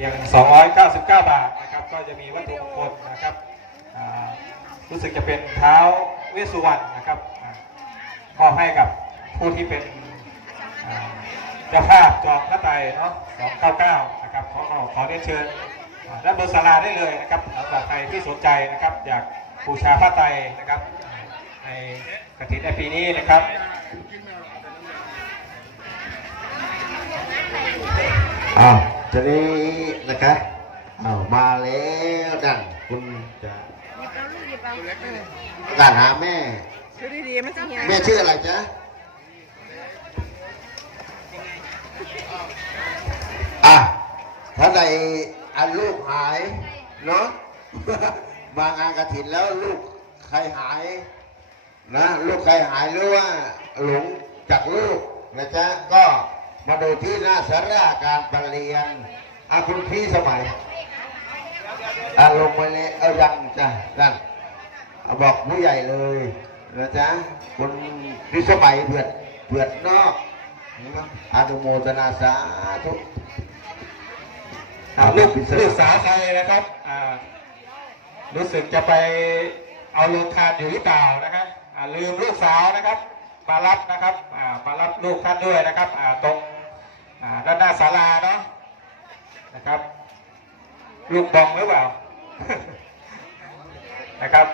พียง 299 บาทนะครับ ก็จะมีวัตถุมงคลนะครับอ่ารู้สึกจะเป็นเท้าเวสุวรรณนะครับอ่ามอบให้กับผู้ที่เป็นอ่าเจ้าภาพจองพระไตรเนาะ 299 นะครับขอขอขอเรียนเชิญด้านบนศาลาได้เลยนะครับสำหรับใครที่สนใจนะครับ อยากบูชาพระไตรนะครับ ในกฐินในปีนี้นะครับอ้าว ทีนี้นะคะอ้าวมาแล้วดันคุณจะหยิบเอาลูกหยิบเอาเออการหาแม่ดูดีๆมันสิเหี่ยแม่ชื่ออะไรจ๊ะอะถ้าใดอันลูกหายเนาะ มางานกระถินแล้วลูกใครหาย นะ ลูกใครหายหรือว่าหลงจากลูกนะจ๊ะก็ มาดูที่หน้าสาราการประเรียนอาคุณพี่สมัยอาลงไปเลยเอายังจ้ะนั่นเอาบอกผู้ใหญ่เลยนะจ๊ะคุณพี่สมัยเผือดเผือดนอกอนุโมทนาสาธุอ่าลูกลูกสาวใครนะครับอ่ารู้สึกจะไปเอาโรงทานอยู่หรือเปล่านะครับอ่าลืมลูกสาวนะครับมารับนะครับอ่ามารับลูกท่านด้วยนะครับอ่าตรงอ่า ด้านหน้าศาลาเนาะนะครับ ลูกบองหรือเปล่า นะครับ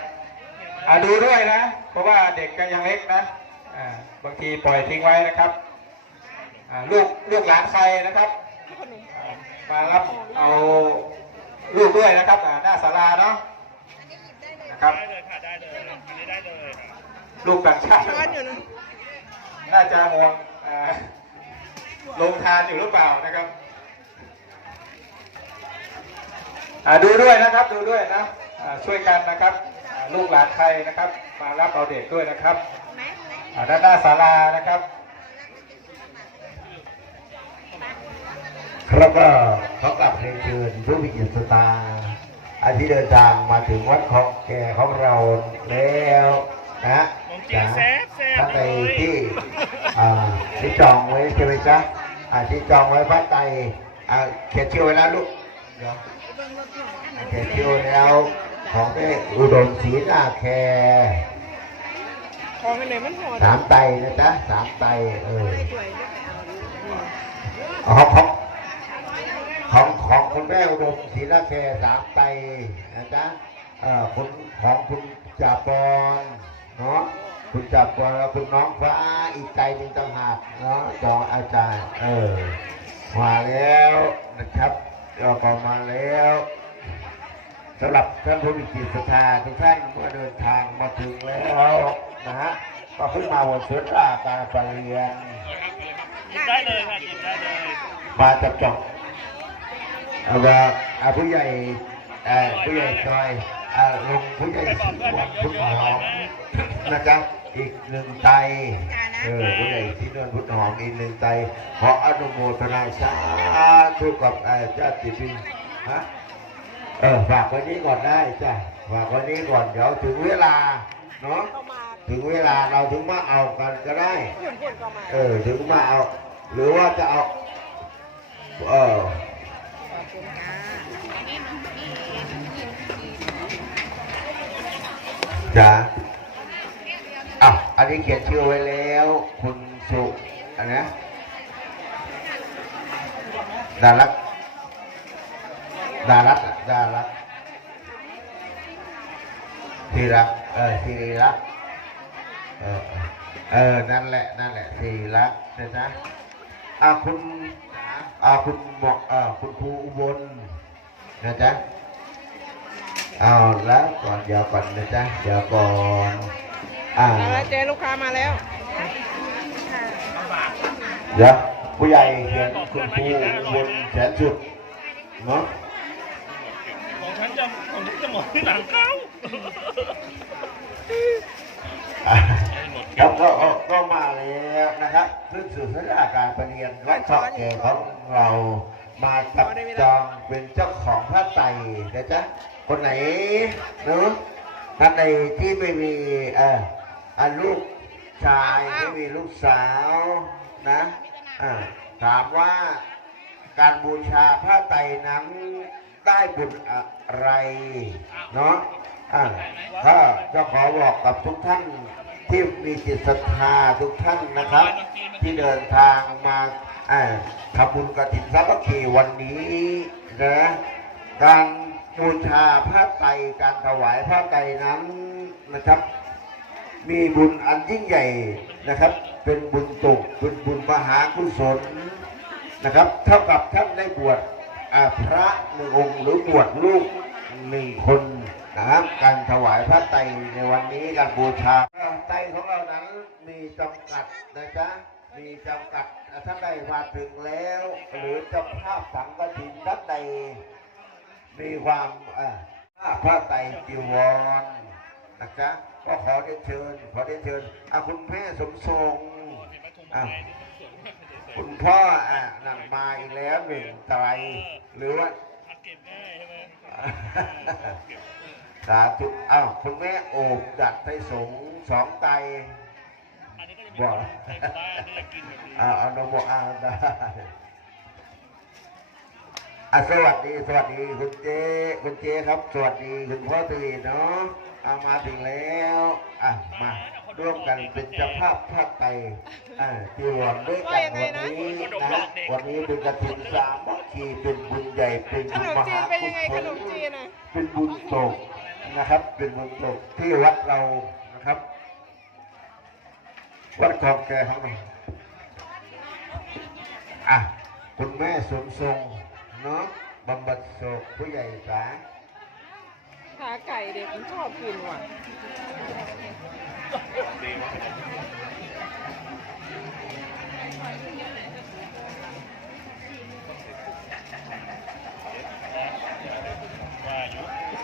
อ่าดูด้วยนะ เพราะว่าเด็กก็ยังเล็กนะอ่าบางทีปล่อยทิ้งไว้นะครับอ่าลูกลูกหลานใครนะครับมารับเอาลูกด้วยนะครับอ่าหน้าศาลาเนาะนะครับได้เลยค่ะได้เลยอันนี้ได้เลยค่ะลูกต่างชาติช้อนอยู่นะน่าจะห่วงอ่า ลงทานอยู่หรือเปล่านะครับอ่าดูด้วยนะครับดูด้วยนะอ่าช่วยกันนะครับอ่าลูกหลานใครนะครับ มารับเอาเด็กด้วยนะครับอ่าด้านหน้าศาลานะครับ ครับก็ขอกลับเรียนเชิญผู้มีจิตสตาร์อันที่เดินทางมาถึงวัดของแก่ของเราแล้วนะขนมจีนแซ่บแซ่บท่านใดเลยที่อ่าที่จองไว้ใช่ไหมจ๊ะ อ่าที่จองไว้พระไตรอ่าเขียนชื่อไว้แล้วลูกเดี๋ยวเขียนชื่อไว้แล้วของแม่อุดมศรีนาแคร์ของกันเลยมันหอดสามไตรนะจ๊ะสามไตรเออไม่สวยด้วยของของของของคุณแม่อุดมศรีนาแคร์สามไตรนะจ๊ะเอ่อคุณของคุณจ่าปอนเนาะ คุณจ่าปอนคุณน้องฟ้าอีกไตรหนึ่งต่างหากเนาะจองอาจารย์ เออ มาแล้วนะครับเราก็มาแล้วสำหรับท่านผู้มีจิตศรัทธาทุกท่านเมื่อเดินทางมาถึงแล้วนะฮะก็ขึ้นมาบนสุดราการปรเรียนได้เลยค่ะหยิบได้เลยมาจับจองเอาว่าอาผู้ใหญ่เออผู้ใหญ่จอยเอ่อลุงผู้ใหญ่สีหวานพุทธหอมนะครับ อีกหนึ่งไตเออผู้ใหญ่สีนวลพุทธหอมอีกหนึ่งไตขออนุโมทนาสาธุกับเอ่อญาติพี่ฮะเออฝากไว้นี้ก่อนได้จ้ะฝากไว้นี้ก่อนเดี๋ยวถึงเวลาเนาะเข้ามาถึงเวลาเราถึงมาเอากันก็ได้ฝุ่นฝุ่นๆก็มาเออถึงมาเอา หรือว่าจะเอาเออขอบคุณค่ะจ้ะ อะอันนี้เขียนชื่อไว้แล้ว คุณสุอันนะดารักดารักดารักทีรักเออทีรักเออเออนั่นแหละนั่นแหละทีรักนะจ๊ะอะคุณอะคุณบอกอะคุณครูอุบลนะจ๊ะเอาแล้วก่อนเดี๋ยวก่อนนะจ๊ะเดี๋ยวก่อน อ่ามาแล้วเจ๊ลูกค้ามาแล้ว เดี๋ยวผู้ใหญ่เขียนคุณครูบนแขนสุดเนาะของฉันจะของฉันจะหมดที่หลังเขาอ่าครับก็ก็ก็มาแล้วนะครับซึ่งสื่อสารการประเรียนวัดเกาะแก่ของเรามาจับจองเป็นเจ้าของพระไตรนะจ๊ะคนไหนเนาะท่านใดที่ไม่มีเอ่อ อะลูกชายไม่มีลูกสาวนะถามว่าการบูชาพระไตรนั้นได้บุญอะไรเนาะถ้าจะขอบอกกับทุกท่านที่มีจิตศรัทธาทุกท่านนะครับ ที่เดินทางมาทำบุญกฐินสามัคคีวันนี้นะการบูชาพระไตรการถวายพระไตรนั้นนะครับ มีบุญอันยิ่งใหญ่นะครับ เป็นบุญตกเป็นบุญมหากุศลนะครับ เท่ากับท่านได้บวชพระหนึ่งองค์หรือบวชลูกหนึ่งคนนะครับการถวายพระไตรในวันนี้การบูชาพระไตรของเรานั้นมีจำกัดนะจ๊ะมีจำกัดท่านใดมาถึงแล้ว หรือจะภาพฝังกระถินท่านใดมีความเอ่อผ้าไตรจีวร นะจ๊ะก็ขอเรียนเชิญ ขอเรียนเชิญอะคุณแม่สมทรงอะคุณพ่ออะนั่งมาอีกแล้วหนึ่งไตรหรือว่าเก็บง่ายใช่ไหมสาธุอ้าวคุณแม่โอบดัดไทยสงฆ์สองไตรอันนี้ก็จะมีบอกใส่บ้านที่จะกินแบบนี้อ่าเอาโนโมอาได้อะสวัสดี สวัสดี คุณเจคุณเจครับ สวัสดี คุณพ่อตีเนาะเอามาถึงแล้ว อะ มาร่วมกันเป็นเจ้าภาพภาคไตรอ่าที่รวมด้วยกันวันนี้นะวันนี้เป็นกระถิ่นสามัคคีเป็นบุญใหญ่เป็นขบุญนมมจีหานเป็นกุยังไงศขลนมจีนอะเป็นบุญโตกนะครับ เป็นบุญโตกที่วัดเรานะครับ วัดคลองแกของเราอะคุณแม่สมทรงเนาะบำบัดโศกผู้ใหญ่สา ขาไก่เด็กมันชอบกินว่ะ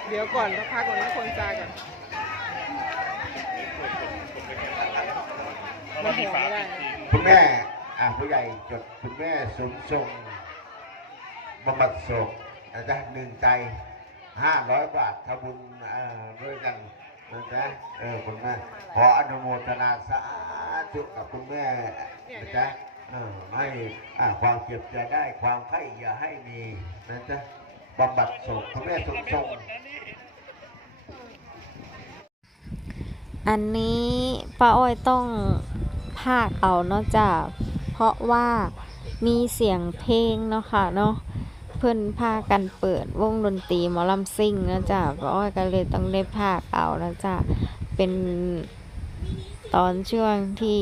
เดี๋ยวก่อนสักพักก่อนนะคนจาก่อนเพราะว่ามีฝาปิดทิ้งคุณแม่อะผู้ใหญ่จดคุณแม่สมทรงบำบัดโศกนะจ๊ะหนึ่งใจ ห้าร้อยบาททำบุญเอ่อด้วยกันนะจ๊ะเออคุณแม่ขออนุโมทนาสาธุกับคุณแม่นะจ๊ะเออให้อ่ความเจ็บจะได้ความไข้อย่าให้มีนะจ๊ะบำบัดโศกคุณแม่สมทรงอันนี้ป้าอ้อยต้องพากเอาเนาะจ้ะเพราะว่ามีเสียงเพลงเนาะค่ะเนาะ เพื่อนพากันเปิดวงดนตรีหมอลำซิ่งนะจ้ะป้าอ้อยก็เลยต้องได้พากเอานะจ้ะเป็นตอนช่วงที่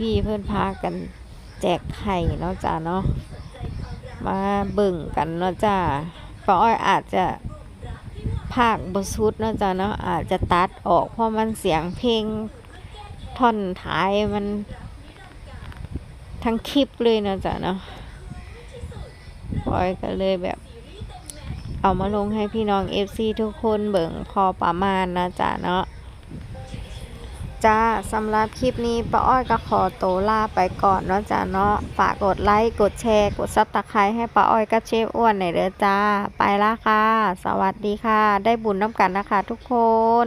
พี่ๆเพื่อนพากันแจกไข่เนาะจ้ะเนาะมาเบิ่งกันเนาะจ้ะป้าอ้อยอาจจะภาคบสุดเนาะจ๊ะเนาะอาจจะตัดออกเพราะมันเสียงเพลงท่อนท้ายมันทั้งคลิปเลยนะจ๊ะเนาะ ปอยก็เลยแบบ เอามาลงให้พี่น้อง FC ทุกคนเบิ่งพอประมาณนะจ๊ะเนาะจ้าสำหรับคลิปนี้ป้าอ้อยก็ขอโตวลาไปก่อนเนาะจ้ะเนาะฝากกดไลค์กดแชร์กดซับตะไคร้ให้ป้าอ้อยกับเชฟอ้วนหน่อยเด้อจ้า ไปละค่ะ สวัสดีค่ะ ได้บุญน้ำกันนะคะทุกคน